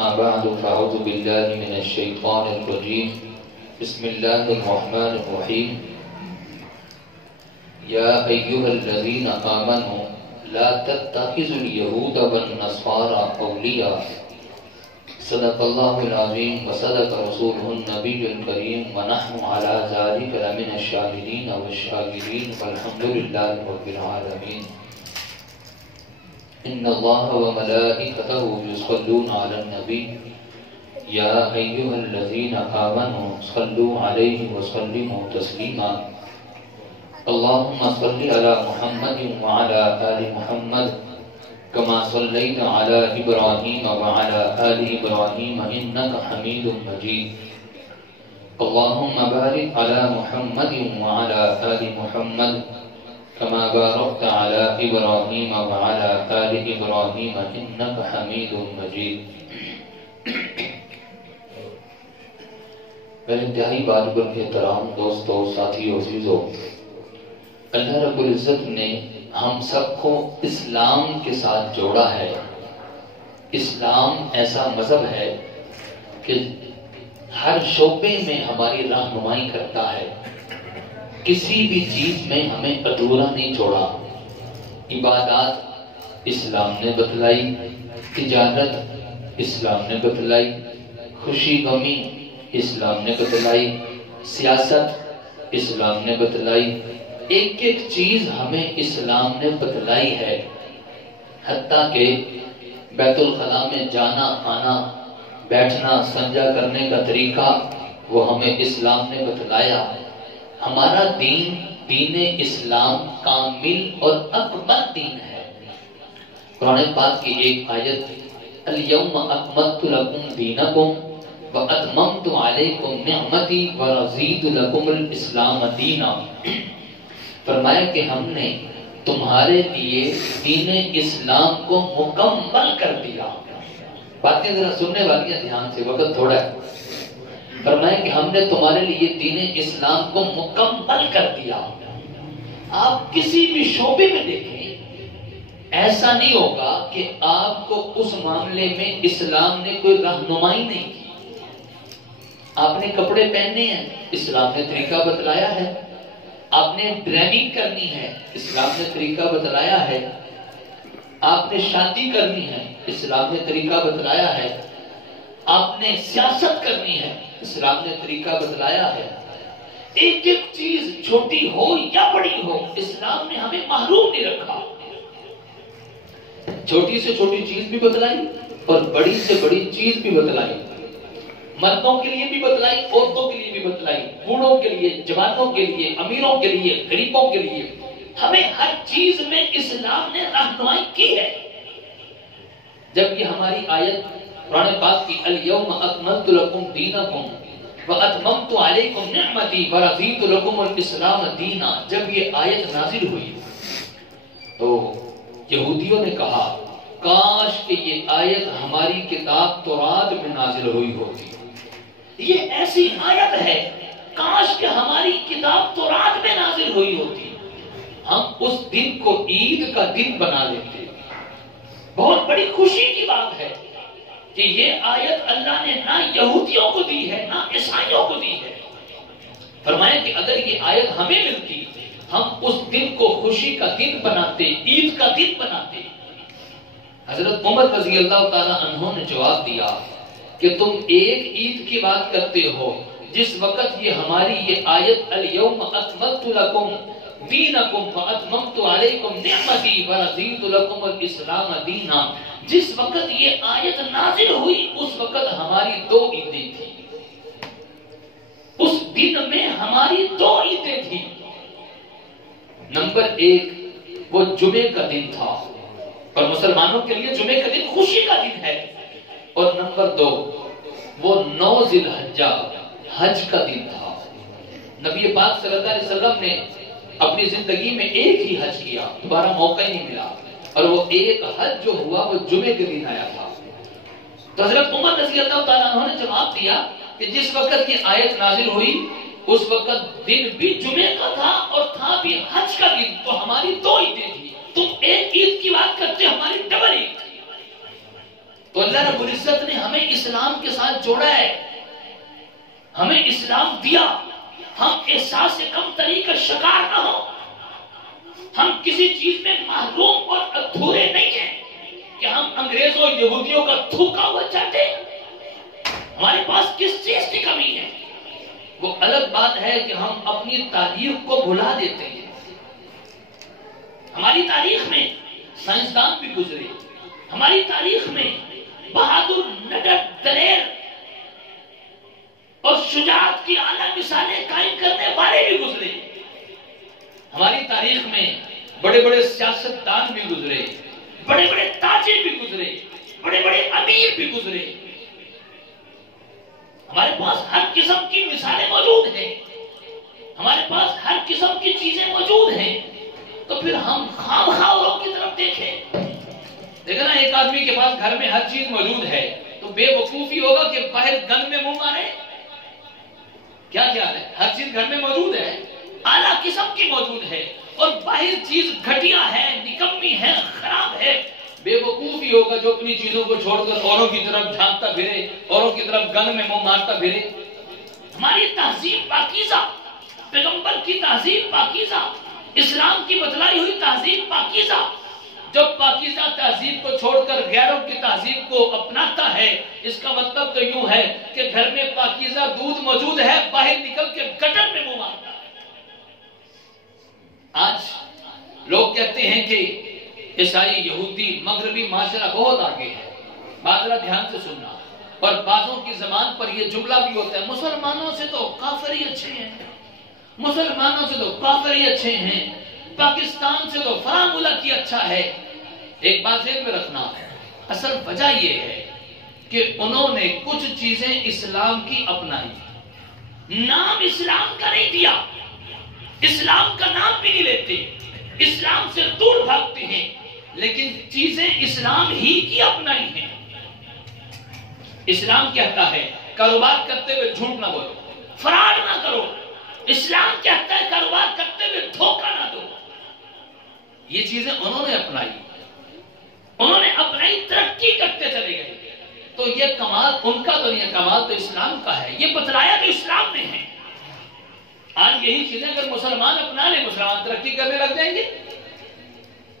أما بعد فأعوذ بالله من الشيطان الرجيم بسم الله الرحمن الرحيم يا أيها الذين آمنوا لا تتخذوا اليهود والنصارى أولياء صدق الله العظيم وصدق رسوله النبي الكريم ونحن على ذلك لمن الشاهدين والشاكرين والحمد لله رب العالمين إن الله وملائكته يصلون على النبي يا أيها الذين آمنوا صلوا عليه وسلموا تسليما اللهم صل على محمد وعلى آل محمد كما صليت على إبراهيم وعلى آل إبراهيم إنك حميد مجيد اللهم بارك على محمد وعلى آل محمد كما باركت على إبراهيم وعلى آل إبراهيم إنك حميد مجيد میرے انتہائی بارگاہ کے احترام دوستو ساتھیو عزیزو، اللہ رب العزت نے ہم سب کو اسلام کے ساتھ جوڑا ہے۔ اسلام ایسا مذہب ہے کہ ہر شعبے میں ہماری رہنمائی کرتا ہے، کسی بھی چیز میں ہمیں ادھورا نہیں چھوڑا۔ عبادات اسلام نے بتلائی، تجارت اسلام نے بتلائی، خوشی غمی اسلام نے بتلائی، سیاست اسلام نے بتلائی، ایک ایک چیز ہمیں اسلام نے بتلائی ہے۔ حتیٰ کہ بیت الخلاء میں جانا آنا، بیٹھنا سنجا کرنے کا طریقہ وہ ہمیں اسلام نے بتلایا۔ ہمارا دین دین اسلام کامل اور اکمل دین ہے۔ قرآن پاک کی ایک آیت الیوم اکملت لکم دینکم واتممت علیکم نعمتی ورضیت لکم الاسلام دینا، فرمایا کہ ہم نے تمہارے لیے دین اسلام کو مکمل کر دیا۔ باتیں ذرا سننے والی ہیں دھیان سے، وقت تھوڑا ہے۔ فرمایا کہ ہم نے تمہارے لیے دین اسلام کو مکمل کر دیا۔ آپ کسی بھی شعبے میں دیکھیں، ایسا نہیں ہوگا کہ آپ کو اس معاملے میں اسلام نے کوئی رہنمائی نہیں کی۔ آپ نے کپڑے پہننے ہیں، اسلام نے طریقہ بتلایا ہے۔ آپ نے ڈرائیونگ کرنی ہے، اسلام نے طریقہ بتلایا ہے۔ آپ نے شادی کرنی ہے، اسلام نے طریقہ بتلایا ہے۔ آپ نے سیاست کرنی ہے، اسلام نے طریقہ بتلایا ہے۔ ایک ایک چیز چھوٹی ہو یا بڑی ہو، اسلام نے ہمیں محروم نہیں رکھا۔ چھوٹی سے چھوٹی چیز بھی بتلائی اور بڑی سے بڑی چیز بھی بتلائی۔ مردوں کے لیے بھی بتلائی، عورتوں کے لیے بھی بتلائی، بوڑھوں کے لیے، جوانوں کے لیے، امیروں کے لیے، غریبوں کے لیے۔ ہمیں ہر چیز میں اسلام نے رہنمائی کی ہے۔ جب یہ ہماری آیت قرآن پاک کی الیوم اکملت لکم دینکم واتممت علیکم نعمتی ورضیت لکم الاسلام دینا، جب یہ آیت نازل ہوئی تو یہودیوں نے کہا کاش کہ یہ آیت ہماری کتاب تورات میں نازل ہوئی ہوتی۔ یہ ایسی آیت ہے، کاش کہ ہماری کتاب تورات میں نازل ہوئی ہوتی، ہم اس دن کو عید کا دن بنا لیتے۔ بہت بڑی خوشی کی بات ہے کہ یہ آیت اللہ نے نہ یہودیوں کو دی ہے نہ عیسائیوں کو دی ہے۔ فرمایا کہ اگر یہ آیت ہمیں ملتی، ہم اس دن کو خوشی کا دن بناتے، عید کا دن بناتے۔ حضرت عمر رضی اللہ تعالی عنہ نے جواب دیا کہ تم ایک عید کی بات کرتے ہو، جس وقت یہ ہماری یہ آیت الیوم اکملت لکم دینکم واتممت علیکم نعمتی ورضیت لکم الاسلام دینا، جس وقت یہ آیت نازل ہوئی اس وقت ہماری 2 عیدیں تھیں۔ اس دن میں ہماری 2 عیدیں تھیں۔ نمبر 1 وہ جمعے کا دن تھا، اور مسلمانوں کے لیے جمعے کا دن خوشی کا دن ہے۔ اور نمبر 2 وہ 9 ذی الحجہ حج کا دن تھا۔ نبی پاک صلی اللہ علیہ وسلم نے اپنی زندگی میں ایک ہی حج کیا، دوبارہ موقع ہی نہیں ملا، اور وہ ایک حج جو ہوا وہ جمعے کے دن آیا تھا۔ تو حضرت عمر رضی اللہ تعالیٰ عنہ نے جواب دیا کہ جس وقت یہ آیت نازل ہوئی اس وقت دن بھی جمعے کا تھا اور تھا بھی حج کا دن، تو ہماری 2 عیدیں تھی۔ تم ایک عید کی بات کرتے، ہماری ڈبل عید۔ تو اللہ رب العزت نے ہمیں اسلام کے ساتھ جوڑا ہے، ہمیں اسلام دیا، ہم احساس سے کم تری کا شکار نہ ہو، ہم کسی چیز میں محروم اور ادھورے نہیں ہیں کہ ہم انگریزوں یہودیوں کا تھوکا ہوا چاہتے ہیں۔ ہمارے پاس کس چیز کی کمی ہے؟ وہ الگ بات ہے کہ ہم اپنی تاریخ کو بھلا دیتے ہیں۔ ہماری تاریخ میں سائنسدان بھی گزرے، ہماری تاریخ میں بہادر، نڈر، دلیر اور شجاعت کی اعلیٰ مثالیں قائم کرنے والے بھی گزرے، ہماری تاریخ میں بڑے بڑے سیاستدان بھی گزرے، بڑے بڑے تاجر بھی گزرے، بڑے بڑے امیر بھی گزرے۔ ہمارے پاس ہر قسم کی مثالیں موجود ہیں، ہمارے پاس ہر قسم کی چیزیں موجود ہیں، تو پھر ہم خواہ اوروں کی طرف دیکھیں۔ دیکھنا، ایک آدمی کے پاس گھر میں ہر چیز موجود ہے تو بے وقوفی ہوگا کہ باہر گند میں منہ مارے؟ کیا خیال ہے؟ ہر چیز گھر میں موجود ہے، اعلیٰ قسم کی موجود ہے، اور باہر چیز گھٹیا ہے، نکمی ہے، خراب ہے، بے وقوفی ہوگا جو اپنی چیزوں کو چھوڑ کر اوروں کی طرف جھانکتا پھرے، اوروں کی طرف گند میں منہ مارتا پھرے۔ ہماری تہذیب پاکیزہ، پیغمبر کی تہذیب پاکیزہ، اسلام کی بتلائی ہوئی تہذیب پاکیزہ، جو پاکیزہ تہذیب کو چھوڑ کر غیروں کی تہذیب کو اپناتا ہے، اس کا مطلب تو یوں ہے کہ گھر میں پاکیزہ دودھ موجود ہے، باہر نکل کے گٹر میں منہ مارتا ہے۔ آج لوگ کہتے ہیں کہ عیسائی، یہودی، مغربی معاشرہ بہت آگے ہے۔ بات ذرا دھیان سے سننا، اور بعضوں کی زبان پر یہ جملہ بھی ہوتا ہے، مسلمانوں سے تو کافر ہی اچھے ہیں، مسلمانوں سے تو کافر ہی اچھے ہیں، پاکستان سے تو فلاں ملک ہی اچھا ہے۔ ایک بات ذہن میں رکھنا، اصل وجہ یہ ہے کہ انہوں نے کچھ چیزیں اسلام کی اپنائی، نام اسلام کا نہیں دیا، اسلام کا نام بھی نہیں لیتے، اسلام سے دور بھاگتے ہیں، لیکن چیزیں اسلام ہی کی اپنائی ہیں۔ اسلام کہتا ہے کاروبار کرتے ہوئے جھوٹ نہ بولو، فراڈ نہ کرو۔ اسلام کہتا ہے کاروبار کرتے ہوئے دھوکہ نہ دو۔ یہ چیزیں انہوں نے اپنائی، انہوں نے اپنائی، ترقی کرتے چلے گئے، تو یہ کمال ان کا تو نہیں ہے، کمال تو اسلام کا ہے، یہ بتلایا تو اسلام نے ہے۔ آج یہی چیزیں اگر مسلمان اپنا لیں، مسلمان ترقی کرنے لگ جائیں گے۔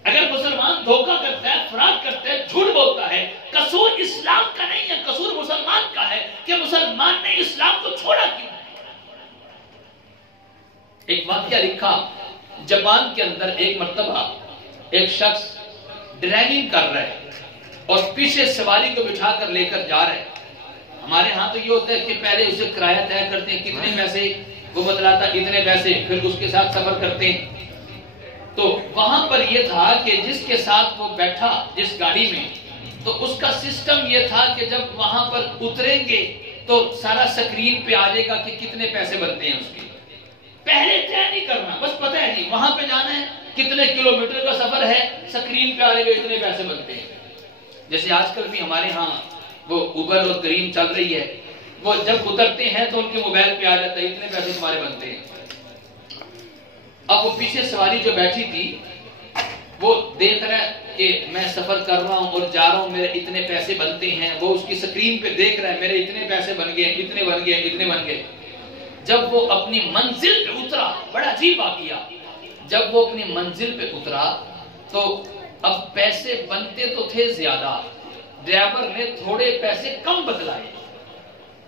اگر مسلمان دھوکہ کرتا ہے، فراڈ کرتا ہے، جھوٹ بولتا ہے، قصور اسلام کا نہیں ہے، قصور مسلمان کا ہے کہ مسلمان نے اسلام کو چھوڑا کیوں۔ ایک واقعہ لکھا، جاپان کے اندر ایک مرتبہ ایک شخص ڈرائیونگ کر رہا ہے اور پیچھے سواری کو بٹھا کر لے کر جا رہا ہے۔ ہمارے ہاں تو یہ ہوتا ہے کہ پہلے اسے کرایہ طے کرتے ہیں، کتنے پیسے، وہ بتلاتا اتنے پیسے، پھر اس کے ساتھ سفر کرتے ہیں۔ تو وہاں پر یہ تھا کہ جس کے ساتھ وہ بیٹھا جس گاڑی میں، تو اس کا سسٹم یہ تھا کہ جب وہاں پر اتریں گے تو سارا سکرین پہ آ جائے گا کہ کتنے پیسے بنتے ہیں اس کے۔ پہلے طے نہیں کرنا، بس پتہ ہے جی وہاں پہ جانا ہے، کتنے کلومیٹر کا سفر ہے، سکرین پہ آ جائے گا اتنے پیسے بنتے ہیں۔ جیسے آج کل بھی ہمارے ہاں وہ اوبر اور کریم چل رہی ہے، وہ جب اترتے ہیں تو ان کے موبائل پہ آ جاتا ہے اتنے پیسے تمہارے بنتے ہیں۔ اب وہ پیچھے سواری جو بیٹھی تھی وہ دیکھ رہا ہے کہ میں سفر کر رہا ہوں اور جا رہا ہوں، میرے اتنے پیسے بنتے ہیں، وہ اس کی سکرین پہ دیکھ رہا ہے میرے اتنے پیسے بن گئے، اتنے بن گئے، اتنے بن گئے۔ جب وہ اپنی منزل پہ اترا، بڑا عجیب واقعہ، جب وہ اپنی منزل پہ اترا تو اب پیسے بنتے تو تھے زیادہ، ڈرائیور نے تھوڑے پیسے کم بتلائے،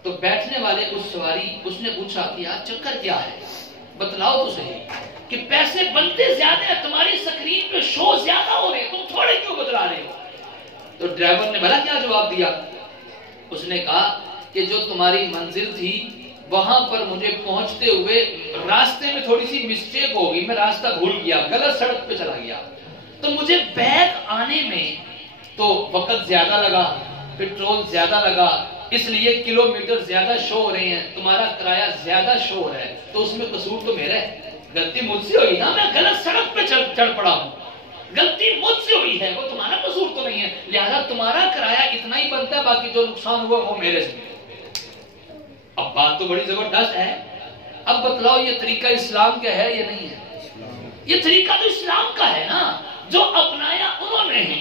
تو بیٹھنے والے اس سواری اس نے پوچھا کہ یار چکر کیا ہے، بتلاؤ تو صحیح کہ پیسے بنتے زیادہ ہیں، تمہاری سکرین پہ شو زیادہ ہو رہے، تم تھوڑے کیوں بتلا رہے ہو؟ تو ڈرائیور نے بھلا کیا جواب دیا؟ اس نے کہا کہ جو تمہاری منزل تھی وہاں پر مجھے پہنچتے ہوئے راستے میں تھوڑی سی مسٹیک ہو گئی، میں راستہ بھول گیا، غلط سڑک پہ چلا گیا، تو مجھے بیک آنے میں تو وقت زیادہ لگا، پیٹرول زیادہ لگا، اس لیے کلومیٹر زیادہ شو ہو رہے ہیں، تمہارا کرایہ زیادہ شو ہو رہا ہے، تو اس میں قصور تو میرا ہے، غلطی مجھ سے ہوئی نا، میں غلط سڑک پہ چڑھ پڑا ہوں، غلطی مجھ سے ہوئی ہے، وہ تمہارا قصور تو نہیں ہے، لہذا تمہارا کرایہ اتنا ہی بنتا ہے، باقی جو نقصان ہوا وہ میرے سے۔ اب بات تو بڑی زبردست ہے، اب بتلاؤ یہ طریقہ اسلام کا ہے یا نہیں ہے؟ یہ طریقہ تو اسلام کا ہے نا، جو اپنایا انہوں نے ہے۔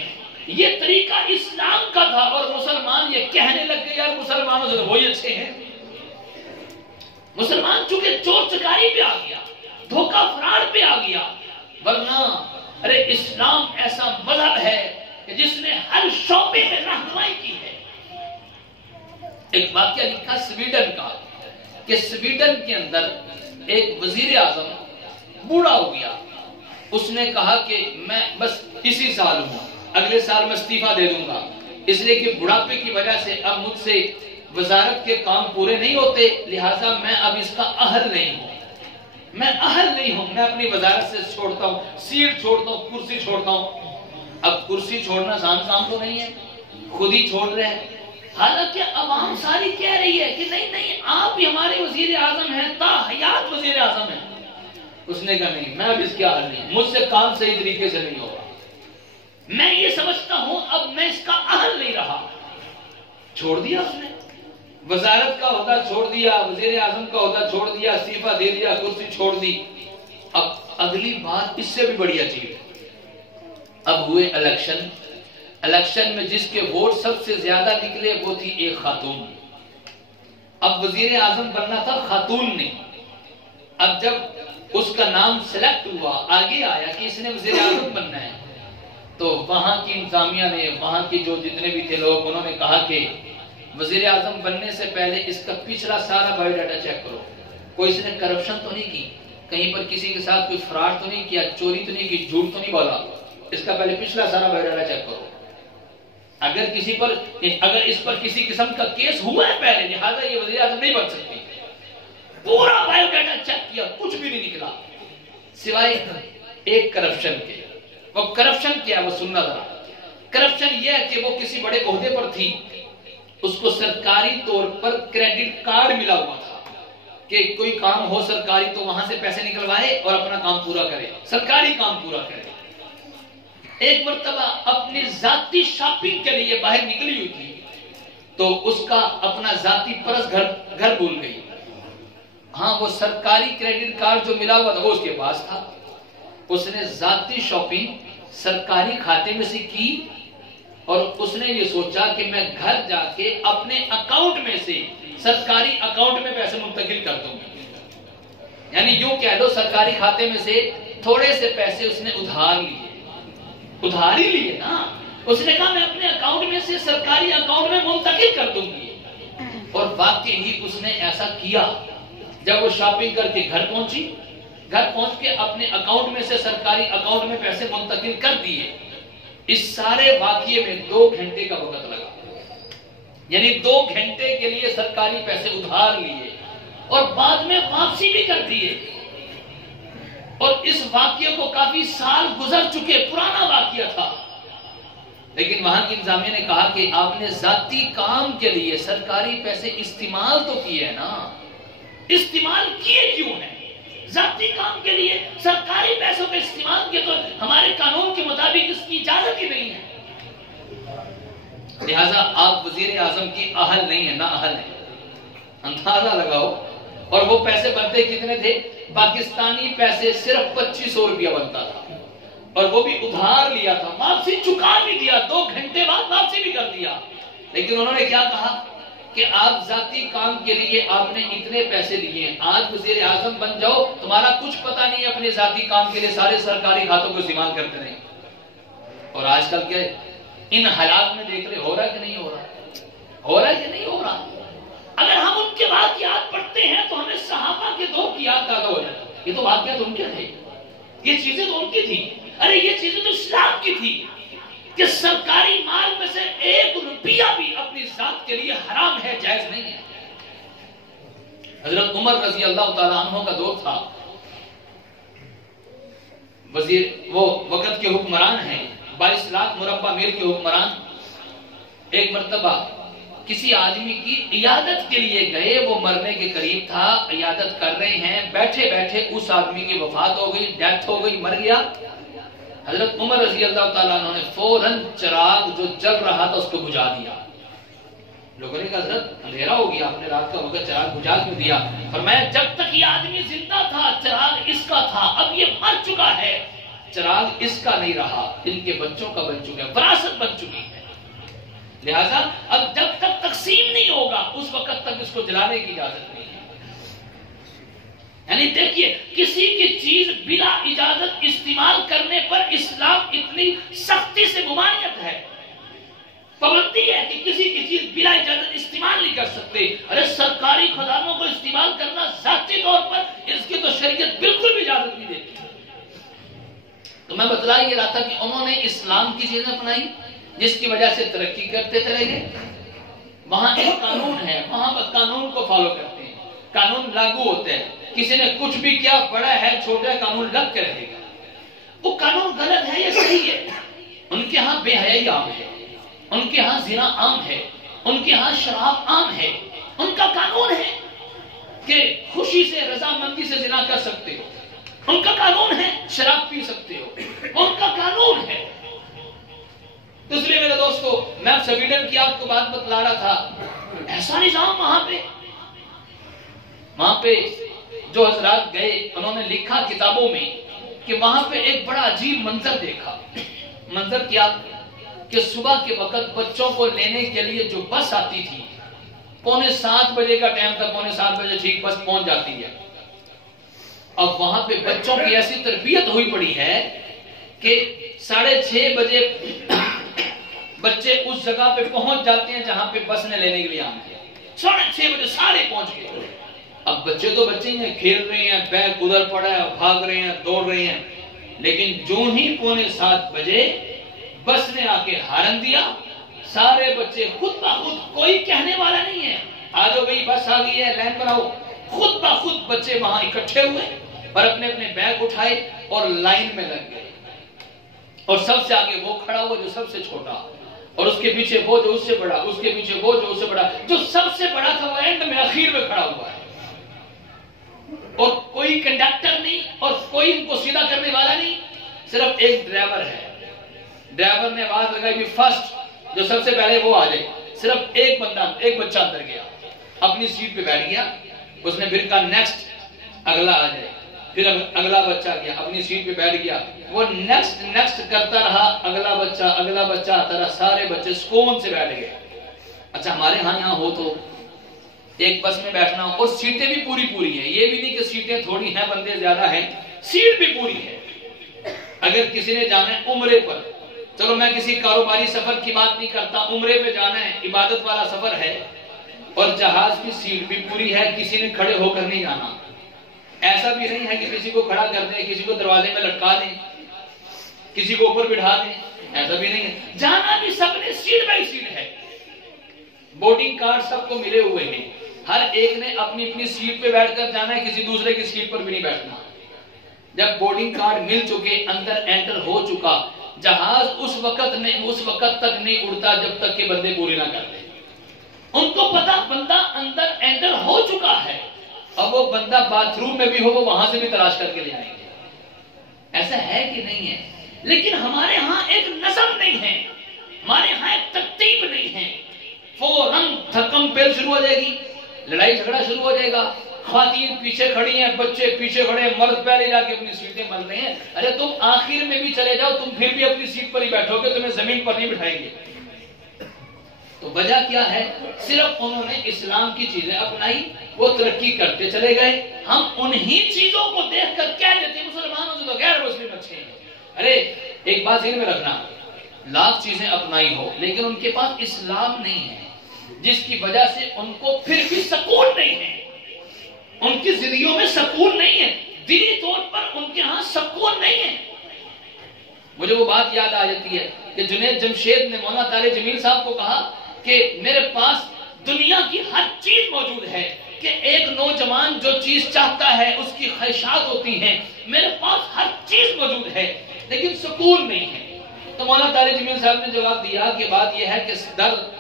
یہ طریقہ اسلام کا تھا، اور مسلمان یہ کہنے لگ گئے یار مسلمانوں سے وہی اچھے ہیں۔ مسلمان چونکہ چور چکاری پہ آ گیا، دھوکہ فراڈ پہ آ گیا، ورنہ ارے اسلام ایسا مذہب ہے کہ جس نے ہر شعبے میں رہنمائی کی ہے۔ ایک واقعہ لکھا سویڈن کا کہ سویڈن کے اندر ایک وزیر اعظم بوڑھا ہو گیا، اس نے کہا کہ میں بس اسی سال ہوں، اگلے سال میں استعفیٰ دے دوں گا، اس لیے کہ بڑھاپے کی وجہ سے اب مجھ سے وزارت کے کام پورے نہیں ہوتے، لہٰذا میں اب اس کا اہل نہیں ہوں، میں اپنی وزارت سے چھوڑتا ہوں، سیٹ چھوڑتا ہوں، کرسی چھوڑتا ہوں۔ اب کرسی چھوڑنا آسان کام تو نہیں ہے، خود ہی چھوڑ رہے ہیں، حالانکہ عوام ساری کہہ رہی ہے کہ نہیں آپ ہی ہمارے وزیر اعظم ہیں، تا حیات وزیر اعظم ہیں۔ اس نے کہا نہیں، میں اب اس کے اہل نہیں، مجھ سے کام صحیح طریقے سے نہیں ہوگا، میں یہ سمجھتا ہوں اب میں اس کا اہل نہیں رہا، چھوڑ دیا اس نے، وزارت کا عہدہ چھوڑ دیا، وزیر اعظم کا عہدہ چھوڑ دیا، استعفیٰ دے دیا، کرسی چھوڑ دی۔ اب اگلی بات اس سے بھی بڑی عجیب ہے، اب ہوئے الیکشن میں جس کے ووٹ سب سے زیادہ نکلے وہ تھی ایک خاتون۔ اب وزیر اعظم بننا تھا خاتون نے، اب جب اس کا نام سلیکٹ ہوا، آگے آیا کہ اس نے وزیر اعظم بننا ہے، تو وہاں کی انتظامیہ نے، وہاں کی جو جتنے بھی تھے لوگ، انہوں نے کہا کہ وزیر اعظم بننے سے پہلے اس کا پچھلا سارا بایو ڈاٹا چیک کرو، کوئی اس نے کرپشن تو نہیں کی، کہیں پر کسی کے ساتھ کوئی فراڈ تو نہیں کیا، چوری تو نہیں کی، جھوٹ تو نہیں بولا، اس کا پہلے پچھلا سارا بایو ڈاٹا چیک کرو، اگر اس پر کسی قسم کا کیس ہوا ہے پہلے، لہٰذا یہ وزیر اعظم نہیں بن سکتی۔ پورا بایو ڈاٹا چیک کیا، کچھ بھی نہیں نکلا سوائے ایک کرپشن کے۔ وہ کرپشن کیا ہے وہ سننا ذرا۔ کرپشن یہ ہے کہ وہ کسی بڑے عہدے پر تھی، اس کو سرکاری طور پر کریڈٹ کارڈ ملا ہوا تھا کہ کوئی کام ہو سرکاری تو وہاں سے پیسے نکلوائے اور اپنا کام پورا کرے، سرکاری کام پورا کرے۔ ایک مرتبہ اپنی ذاتی شاپنگ کے لیے باہر نکلی ہوئی تھی، تو اس کا اپنا ذاتی پرس گھر بھول گئی۔ ہاں وہ سرکاری کریڈٹ کارڈ جو ملا ہوا تھا وہ اس کے پاس تھا، اس نے ذاتی شاپنگ سرکاری کھاتے میں سے کی، اور اس نے یہ سوچا کہ میں گھر جا کے اپنے اکاؤنٹ میں سے سرکاری اکاؤنٹ میں پیسے منتقل کر دوں گی، یعنی یوں کہہ لو سرکاری کھاتے میں سے تھوڑے سے پیسے اس نے ادھار ہی لیے نا، اس نے کہا میں اپنے اکاؤنٹ میں سے سرکاری اکاؤنٹ میں منتقل کر دوں گی، اور واقعی ہی اس نے ایسا کیا۔ جب وہ شاپنگ کر کے گھر پہنچ کے اپنے اکاؤنٹ میں سے سرکاری اکاؤنٹ میں پیسے منتقل کر دیے۔ اس سارے واقعے میں 2 گھنٹے کا وقت لگا، یعنی 2 گھنٹے کے لیے سرکاری پیسے ادھار لیے اور بعد میں واپسی بھی کر دیے، اور اس واقعے کو کافی سال گزر چکے، پرانا واقعہ تھا، لیکن وہاں کی انتظامیہ نے کہا کہ آپ نے ذاتی کام کے لیے سرکاری پیسے استعمال تو کیے ہیں نا، استعمال کیے کیوں ہیں؟ ذاتی کام کے لیے سرکاری پیسوں کا استعمال کیا تو ہمارے قانون کے مطابق اس کی اجازت ہی نہیں ہے، لہذا آپ وزیر اعظم کی اہل نہیں ہے، نا اہل ہے، اندازہ لگاؤ۔ اور وہ پیسے بنتے کتنے تھے؟ پاکستانی پیسے صرف 2500 روپیہ بنتا تھا، اور وہ بھی ادھار لیا تھا، واپسی چکا بھی دیا، 2 گھنٹے بعد واپسی بھی کر دیا، لیکن انہوں نے کیا کہا کہ آپ ذاتی کام کے لیے آپ نے اتنے پیسے لیے ہیں، آج وزیر اعظم بن جاؤ، تمہارا کچھ پتہ نہیں اپنے ذاتی کام کے لیے سارے سرکاری کھاتوں کو استعمال کرتے رہیں۔ اور آج کل کے ان حالات میں دیکھ رہے ہو رہا ہے کہ نہیں ہو رہا؟ اگر ہم ان کے واقعات پڑھتے ہیں تو ہمیں صحابہ کے دور کی یاد تازہ ہو جاتی ہے، یہ تو واقعات ان کے تھے، یہ چیزیں تو ان کی تھی، ارے یہ چیزیں تو اسلام کی تھی کہ سرکاری مال میں سے 1 روپیہ بھی اپنی ذات کے لیے حرام ہے، جائز نہیں ہے۔ حضرت عمر رضی اللہ تعالیٰ عنہ کا دور تھا، وہ وقت کے حکمران ہیں، 22 لاکھ مربع میل کے حکمران۔ ایک مرتبہ کسی آدمی کی عیادت کے لیے گئے، وہ مرنے کے قریب تھا، عیادت کر رہے ہیں، بیٹھے بیٹھے اس آدمی کی وفات ہو گئی، ڈیتھ ہو گئی، مر گیا۔ حضرت عمر رضی اللہ تعالیٰ عنہ نے فوراً چراغ جو جل رہا تھا اس کو بجھا دیا۔ لوگوں نے کہا حضرت اندھیرا ہو گیا، آپ نے رات کا وقت چراغ بجھا کیوں دیا؟ فرمایا جب تک یہ آدمی زندہ تھا چراغ اس کا تھا، اب یہ مر چکا ہے، چراغ اس کا نہیں رہا، ان کے بچوں کا بن چکا ہے، وراثت بن چکی ہے۔ لہذا اب جب تک تقسیم نہیں ہوگا اس وقت تک اس کو جلانے کی اجازت نہیں ہے۔ یعنی دیکھیے کسی کی چیز بلا اجازت استعمال کرنے پر اسلام اتنی سختی سے ممانعت ہے، پابندی ہے کہ کسی کی چیز بلا اجازت استعمال نہیں کر سکتے۔ ارے سرکاری خزانوں کو استعمال کرنا ذاتی طور پر اس کی تو شریعت بالکل بھی اجازت نہیں دیتی۔ تو میں بتلا یہ رہا تھا کہ انہوں نے اسلام کی چیزیں اپنائی جس کی وجہ سے ترقی کرتے چلے گئے۔ وہاں ایک قانون ہے، وہاں پر قانون کو فالو کرتے ہیں، قانون لاگو ہوتے ہیں، کسی نے کچھ بھی کیا بڑا ہے چھوٹا قانون لگ کے رہے گا۔ وہ قانون غلط ہے یا صحیح ہے؟ ان کے ہاں بے حیائی عام ہے، ان کے ہاں زنا عام ہے، ان کے ہاں شراب عام ہے، ان کا قانون ہے کہ خوشی سے رضامندی سے زنا کر سکتے ہو، ان کا قانون ہے شراب پی سکتے ہو، ان کا قانون ہے۔ تو اس لیے میرے دوستو میں سویڈن کی آپ کو بات بتلا رہا تھا، ایسا نظام وہاں پہ جو حضرات گئے انہوں نے لکھا کتابوں میں کہ وہاں پہ ایک بڑا عجیب منظر دیکھا۔ منظر کیا کہ صبح کے وقت بچوں کو لینے کے لیے جو بس آتی تھی 6:45 بجے کا ٹائم تھا، 6:45 بجے ٹھیک بس پہنچ جاتی ہے۔ اب وہاں پہ بچوں کی ایسی تربیت ہوئی پڑی ہے کہ 6:30 بجے بچے اس جگہ پہ پہنچ جاتے ہیں جہاں پہ بس نے لینے کے لیے آنا ہے۔ 6:30 بجے سارے پہنچ گئے۔ اب بچے تو بچے ہی ہیں، کھیل رہے ہیں، بیگ ادھر پڑا ہے، بھاگ رہے ہیں، دوڑ رہے ہیں، لیکن جو ہی 6:45 بجے بس نے آ کے ہارن دیا، سارے بچے خود بخود، کوئی کہنے والا نہیں ہے آجو بھئی بس آ گئی ہے لائن بناؤ، خود بخود بچے وہاں اکٹھے ہوئے اور اپنے اپنے بیگ اٹھائے اور لائن میں لگ گئے۔ اور سب سے آگے وہ کھڑا ہوا جو سب سے چھوٹا، اور اس کے پیچھے وہ جو اس سے بڑا، اس کے پیچھے وہ جو اس سے بڑا، جو سب سے بڑا تھا وہ اینڈ میں اخیر میں کھڑا ہوا ہے۔ اور کوئی کنڈکٹر نہیں اور کوئی ان کو سیدھا کرنے والا نہیں، صرف ایک ڈرائیور ہے۔ ڈرائیور نے آواز لگائی بھی فرسٹ، جو سب سے پہلے وہ آ جائے۔ صرف ایک بچہ اندر گیا، اپنی سیٹ پہ بیٹھ گیا، اس نے پھر کہا نیکسٹ، اگلا آ جائے، پھر اگلا بچہ گیا، اپنی سیٹ پہ بیٹھ گیا، وہ نیکسٹ کرتا رہا، اگلا بچہ آتا رہا، سارے بچے سکون سے بیٹھ گئے۔ اچھا ہمارے ہاں یہاں ہو تو ایک بس میں بیٹھنا اور سیٹیں بھی پوری ہیں، یہ بھی نہیں کہ سیٹیں تھوڑی ہیں بندے زیادہ ہیں، سیٹ بھی پوری ہے۔ اگر کسی نے جانا ہے عمرے پر، چلو میں کسی کاروباری سفر کی بات نہیں کرتا، عمرے پہ جانا ہے، عبادت والا سفر ہے، اور جہاز کی سیٹ بھی پوری ہے، کسی نے کھڑے ہو کر نہیں جانا۔ ایسا بھی نہیں ہے کہ کسی کو کھڑا کر دیں، کسی کو دروازے میں لٹکا دیں، کسی کو اوپر بٹھا دیں، ایسا بھی نہیں ہے، جانا بھی سب نے سیٹ بائی سیٹ ہے۔ بورڈنگ کارڈ سب کو ملے ہوئے ہیں، ہر ایک نے اپنی اپنی سیٹ پہ بیٹھ کر جانا ہے، کسی دوسرے کی سیٹ پر بھی نہیں بیٹھنا۔ جب بورڈنگ کارڈ مل چکے، اندر انٹر ہو چکا، جہاز اس وقت تک نہیں اڑتا جب تک کہ بندے پوری نہ کر دیں۔ ان کو پتا بندہ اندر انٹر ہو چکا ہے، اب وہ بندہ باتھ روم میں بھی ہو وہ وہاں سے بھی تلاش کر کے لے آئیں گے۔ ایسا ہے کہ نہیں ہے؟ لیکن ہمارے ہاں ایک نظم نہیں ہے، ہمارے ہاں ایک ترتیب نہیں ہے۔ فوراً دھکم پھیل شروع ہو جائے گی، لڑائی جھگڑا شروع ہو جائے گا، خواتین پیچھے کھڑی ہیں، بچے پیچھے کھڑے ہیں، مرد پہلے جا کے اپنی سیٹیں مل رہے ہیں۔ ارے تم آخر میں بھی چلے جاؤ، تم پھر بھی اپنی سیٹ پر ہی بیٹھو گے، تمہیں زمین پر نہیں بٹھائیں گے۔ تو وجہ کیا ہے؟ صرف انہوں نے اسلام کی چیزیں اپنائی، وہ ترقی کرتے چلے گئے۔ ہم انہی چیزوں کو دیکھ کر کہہ دیتے ہیں مسلمانوں سے تو غیر مسلم اچھے ہیں۔ ارے ایک بات ذہن میں رکھنا، لاکھ چیزیں اپنائی ہو لیکن ان کے پاس اسلام نہیں ہے، جس کی وجہ سے ان کو پھر بھی سکون نہیں ہے، ان کی زندگیوں میں سکون نہیں ہے، دلی طور پر ان کے ہاں سکون نہیں ہے۔ مجھے وہ بات یاد آ جاتی ہے کہ جنید جمشید نے مولانا طارق جمیل صاحب کو کہا کہ میرے پاس دنیا کی ہر چیز موجود ہے، کہ ایک نوجوان جو چیز چاہتا ہے اس کی خواہشات ہوتی ہیں، میرے پاس ہر چیز موجود ہے لیکن سکون نہیں ہے۔ تو مولانا طارق جمیل صاحب نے جواب دیا کہ بات یہ ہے کہ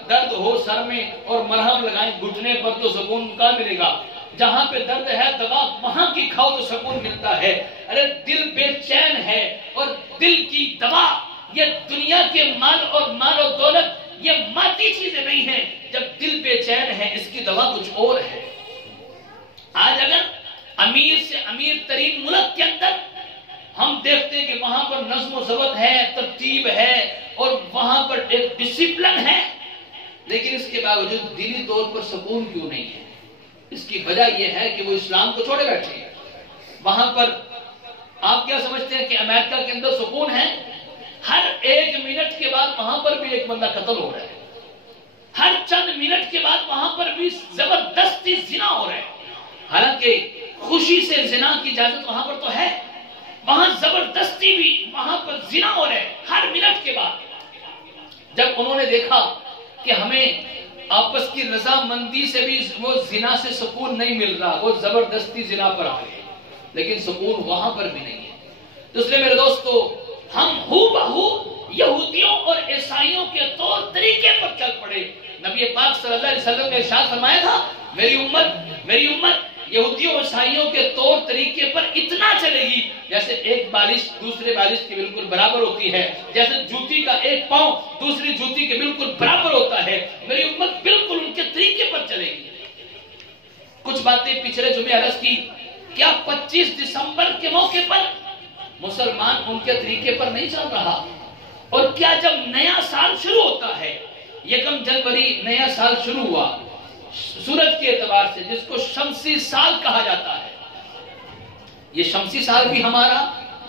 درد ہو سر میں اور مرہم لگائیں گھٹنے پر تو سکون کہاں ملے گا؟ جہاں پہ درد ہے دوا وہاں کی کھاؤ تو سکون ملتا ہے۔ ارے دل بے چین ہے اور دل کی دوا، یہ دنیا کے مال و دولت یہ مادی چیزیں نہیں ہیں۔ جب دل بے چین ہے اس کی دوا کچھ اور ہے۔ آج اگر امیر سے امیر ترین ملک کے اندر ہم دیکھتے ہیں کہ وہاں پر نظم و ضبط ہے، ترتیب ہے اور وہاں پر ایک ڈسپلن ہے، لیکن اس کے باوجود دلی طور پر سکون کیوں نہیں ہے؟ اس کی وجہ یہ ہے کہ وہ اسلام کو چھوڑے بیٹھے ہیں۔ وہاں پر آپ کیا سمجھتے ہیں کہ امریکہ کے اندر سکون ہے؟ ہر 1 منٹ کے بعد وہاں پر بھی ایک بندہ قتل ہو رہا ہے، ہر چند منٹ کے بعد وہاں پر بھی زبردستی زنا ہو رہا ہے، حالانکہ خوشی سے زنا کی اجازت وہاں پر تو ہے، وہاں زبردستی بھی وہاں پر زنا ہو رہا ہے ہر منٹ کے بعد۔ جب انہوں نے دیکھا کہ ہمیں آپس کی رضامندی سے بھی وہ زنا سے سکون نہیں مل رہا، وہ زبردستی زنا پر آ گئے، لیکن سکون وہاں پر بھی نہیں ہے۔ تو اس لیے میرے دوستو، ہم ہو بہو یہودیوں اور عیسائیوں کے طور طریقے پر چل پڑے۔ نبی پاک صلی اللہ علیہ وسلم نے ارشاد فرمایا تھا، میری امت یہودیوں اور عیسائیوں کے طور طریقے پر اتنا چلے گی جیسے ایک بالش دوسرے بالش کے بالکل برابر ہوتی ہے، جیسے جوتی کا ایک پاؤں دوسری جوتی کے بالکل برابر ہوتا ہے۔ میری امت بالکل ان کے طریقے پر چلے گی۔ کچھ باتیں پچھلے جمعے عرض کی، کیا 25 دسمبر کے موقع پر مسلمان ان کے طریقے پر نہیں چل رہا؟ اور کیا جب نیا سال شروع ہوتا ہے، 1 جنوری نیا سال شروع ہوا سورج کے اعتبار سے، جس کو شمسی سال کہا جاتا ہے، یہ شمسی سال بھی ہمارا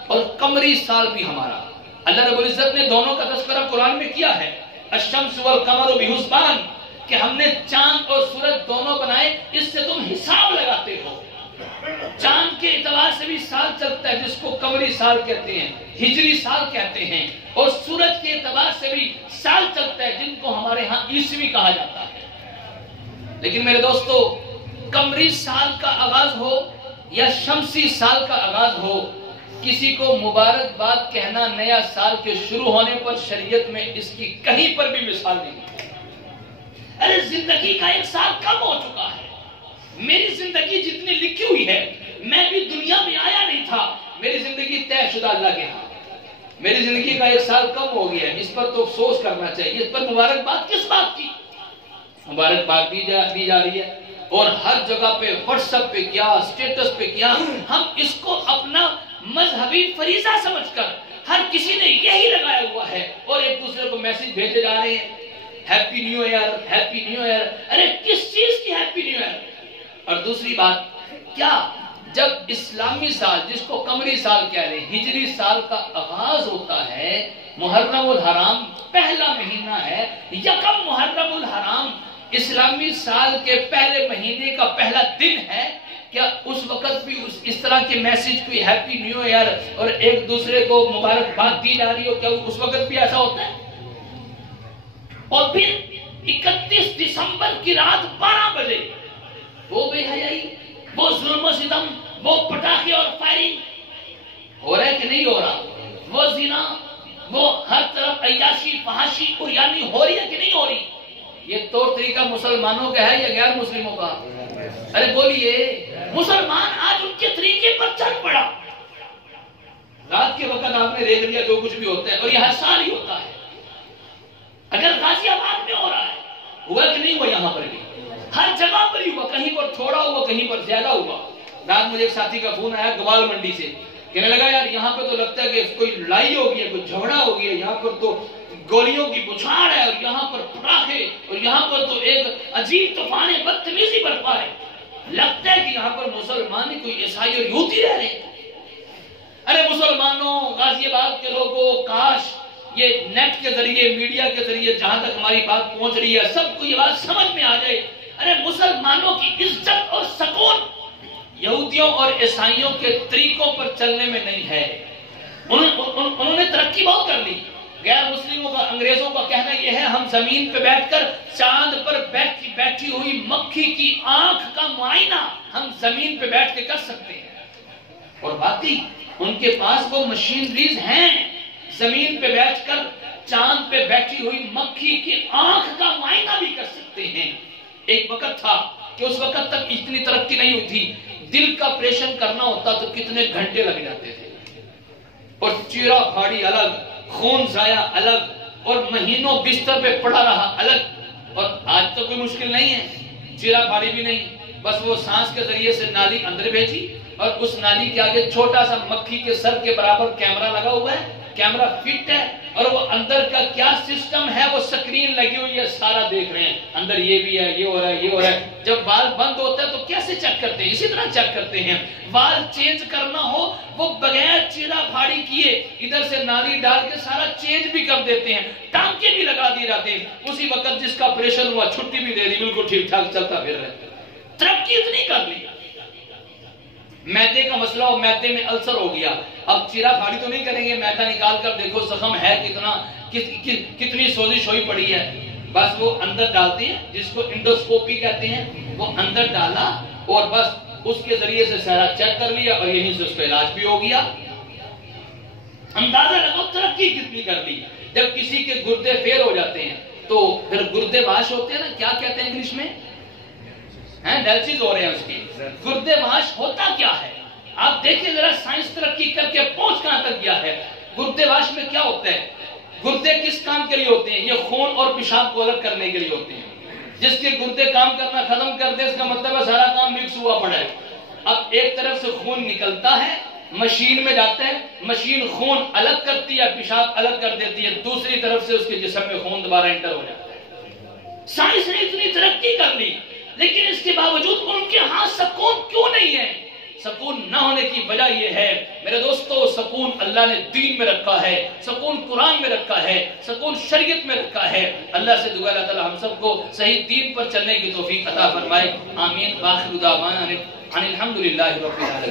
اور قمری سال بھی ہمارا۔ اللہ رب العزت نے دونوں کا تذکرہ قرآن میں کیا ہے، الشمس والقمر بحسبان، کہ ہم نے چاند اور سورج دونوں بنائے، اس سے تم حساب لگاتے ہو۔ چاند کے اعتبار سے بھی سال چلتا ہے جس کو قمری سال کہتے ہیں، ہجری سال کہتے ہیں، اور سورج کے اعتبار سے بھی سال چلتا ہے جن کو ہمارے ہاں عیسوی کہا جاتا ہے۔ لیکن میرے دوستو، قمری سال کا آغاز ہو یا شمسی سال کا آغاز ہو، کسی کو مبارکباد کہنا نیا سال کے شروع ہونے پر شریعت میں اس کی کہیں پر بھی مثال نہیں ہے۔ ارے زندگی کا 1 سال کم ہو چکا ہے، میری زندگی جتنی لکھی ہوئی ہے، میں بھی دنیا میں آیا نہیں تھا، میری زندگی طے شدہ اللہ کے ہاں، میری زندگی کا 1 سال کم ہو گیا ہے، اس پر تو افسوس کرنا چاہیے۔ اس پر مبارکباد کس بات کی؟ مبارکباد دی جا رہی ہے، اور ہر جگہ پہ واٹس ایپ پہ کیا، اسٹیٹس پہ کیا، ہم اس کو اپنا مذہبی فریضہ سمجھ کر ہر کسی نے یہی لگایا ہوا ہے، اور ایک دوسرے کو میسج بھیجے جا رہے ہیں، happy new year, happy new year. ارے کس چیز کی ہیپی نیو ایئر؟ اور دوسری بات کیا، جب اسلامی سال جس کو قمری سال کہہ رہے ہیں، ہجری سال کا آغاز ہوتا ہے، محرم الحرام پہلا مہینہ ہے، 1 محرم الحرام اسلامی سال کے پہلے مہینے کا پہلا دن ہے، کیا اس وقت بھی اس طرح کے میسج کوئی ہیپی نیو ایئر اور ایک دوسرے کو مبارکباد دی جا رہی ہو؟ کیا اس وقت بھی ایسا ہوتا ہے؟ اور پھر 31 دسمبر کی رات 12 بجے وہ بے حیائی، وہ ظلم و ستم، وہ پٹاخے اور فائرنگ ہو رہا ہے کہ نہیں ہو رہا؟ وہ زنا، وہ ہر طرف عیاشی فحاشی کو یعنی ہو رہی ہے کہ نہیں ہو رہی؟ یہ طور طریقہ مسلمانوں کا ہے یا غیر مسلموں کا؟ ارے بولیے، مسلمان آج ان کے طریقے پر چل پڑا۔ رات کے وقت آپ نے دیکھ لیا جو کچھ بھی ہوتا ہے، اور یہ ہر سال ہی ہوتا ہے۔ اگر غازی آباد میں ہو رہا ہے، ہوا کہ نہیں ہوا؟ یہاں پر بھی ہر جگہ پر ہی ہوا، کہیں پر تھوڑا ہوا، کہیں پر زیادہ ہوا۔ رات مجھے ایک ساتھی کا فون آیا گوال منڈی سے، کہنے لگا یار یہاں پہ تو لگتا ہے کہ کوئی لڑائی ہو گئی ہے، کوئی جھگڑا ہو گیا ہے، یہاں پر تو گولیوں کی بچھاڑ ہے، اور یہاں پر پٹاخے، اور یہاں پر تو ایک عجیب طوفان بدتمیزی برپا ہے، لگتا ہے کہ یہاں پر مسلمان ہی کوئی عیسائی اور یہودی رہ رہے ہیں۔ ارے مسلمانوں، غازی آباد کے لوگوں، کاش یہ نیٹ کے ذریعے، میڈیا کے ذریعے جہاں تک ہماری بات پہنچ رہی ہے، سب کو یہ بات سمجھ میں آ جائے۔ ارے مسلمانوں کی عزت اور سکون یہودیوں اور عیسائیوں کے طریقوں پر چلنے میں نہیں ہے۔ انہوں نے ترقی بہت کر لی۔ غیر مسلموں کا، انگریزوں کا کہنا یہ ہے ہم زمین پہ بیٹھ کر چاند پر بیٹھی ہوئی مکھی کی آنکھ کا معائنہ ہم زمین پہ بیٹھ کے کر سکتے ہیں، اور باقی ان کے پاس وہ مشینریز ہیں، زمین پہ بیٹھ کر چاند پہ بیٹھی ہوئی مکھی کی آنکھ کا معائنہ بھی کر سکتے ہیں۔ ایک وقت تھا کہ اس وقت تک اتنی ترقی نہیں ہوئی تھی، دل کا آپریشن کرنا ہوتا تو کتنے گھنٹے لگ جاتے تھے، اور چیرا پھاڑی الگ، خون ضائع الگ، اور مہینوں بستر پہ پڑا رہا الگ۔ اور آج تو کوئی مشکل نہیں ہے، چیرا پھاڑی بھی نہیں، بس وہ سانس کے ذریعے سے نالی اندر بھیجی اور اس نالی کے آگے چھوٹا سا مکھی کے سر کے برابر کیمرہ لگا ہوا ہے، کیمرہ فٹ ہے، اور وہ اندر کا کیا سسٹم ہے، وہ سکرین لگی ہوئی ہے، سارا دیکھ رہے ہیں، اندر یہ بھی ہے، یہ ہو رہا ہے، یہ ہو رہا ہے۔ جب وال بند ہوتا ہے تو کیسے چیک کرتے ہیں؟ اسی طرح چیک کرتے ہیں۔ وال چینج کرنا ہو وہ بغیر چیرا پھاڑی کیے ادھر سے نالی ڈال کے سارا چینج بھی کر دیتے ہیں، ٹانکے بھی لگا دی جاتے ہیں، اسی وقت جس کا آپریشن ہوا چھٹی بھی دے دی، بالکل ٹھیک ٹھاک چلتا پھر رہا ہے۔ ترقی اتنی کر لی۔ میدے کا مسئلہ ہو، میدے میں السر ہو گیا، اب چیرا پھاڑی تو نہیں کریں گے، میدا نکال کر دیکھو زخم ہے کتنا، کتنی سوزش ہوئی پڑی ہے، بس وہ اندر ڈالتے ہیں، جس کو انڈوسکوپی کہتے ہیں، وہ اندر ڈالا اور بس اس کے ذریعے سے سارا چیک کر لیا اور یہیں سے اس کا علاج بھی ہو گیا۔ اندازہ لگاؤ ترقی کتنی کر لی۔ جب کسی کے گردے فیل ہو جاتے ہیں تو پھر گردے واش ہوتے ہیں نا، کیا کہتے ہیں انگلش میں؟ ڈائلسس ہو رہے ہیں اس کی۔ گردے واش ہوتا کیا ہے؟ آپ دیکھیں ذرا، سائنس ترقی کر کے پہنچ کہاں تک گیا ہے۔ گردے واش میں کیا ہوتا ہے؟ گردے کس کام کے لیے ہوتے ہیں؟ یہ خون اور پیشاب کو الگ کرنے کے لیے ہوتے ہیں۔ جس کے گردے کام کرنا ختم کر دے، اس کا مطلب ہے سارا کام مکس ہوا پڑا ہے۔ اب ایک طرف سے خون نکلتا ہے، مشین میں جاتا ہے، مشین خون الگ کرتی ہے، پیشاب الگ کر دیتی ہے، دوسری طرف سے اس کے جسم میں خون دوبارہ انٹر ہو جاتا ہے۔ سائنس نے اتنی ترقی کر لی، لیکن اس کے باوجود ان کے ہاں سکون کیوں نہیں ہے؟ سکون نہ ہونے کی وجہ یہ ہے میرے دوستو، سکون اللہ نے دین میں رکھا ہے، سکون قرآن میں رکھا ہے، سکون شریعت میں رکھا ہے۔ اللہ سے دعا اللہ تعالی ہم سب کو صحیح دین پر چلنے کی توفیق عطا فرمائے، آمین۔ وآخر دعوانا ان الحمدللہ رب العالمین۔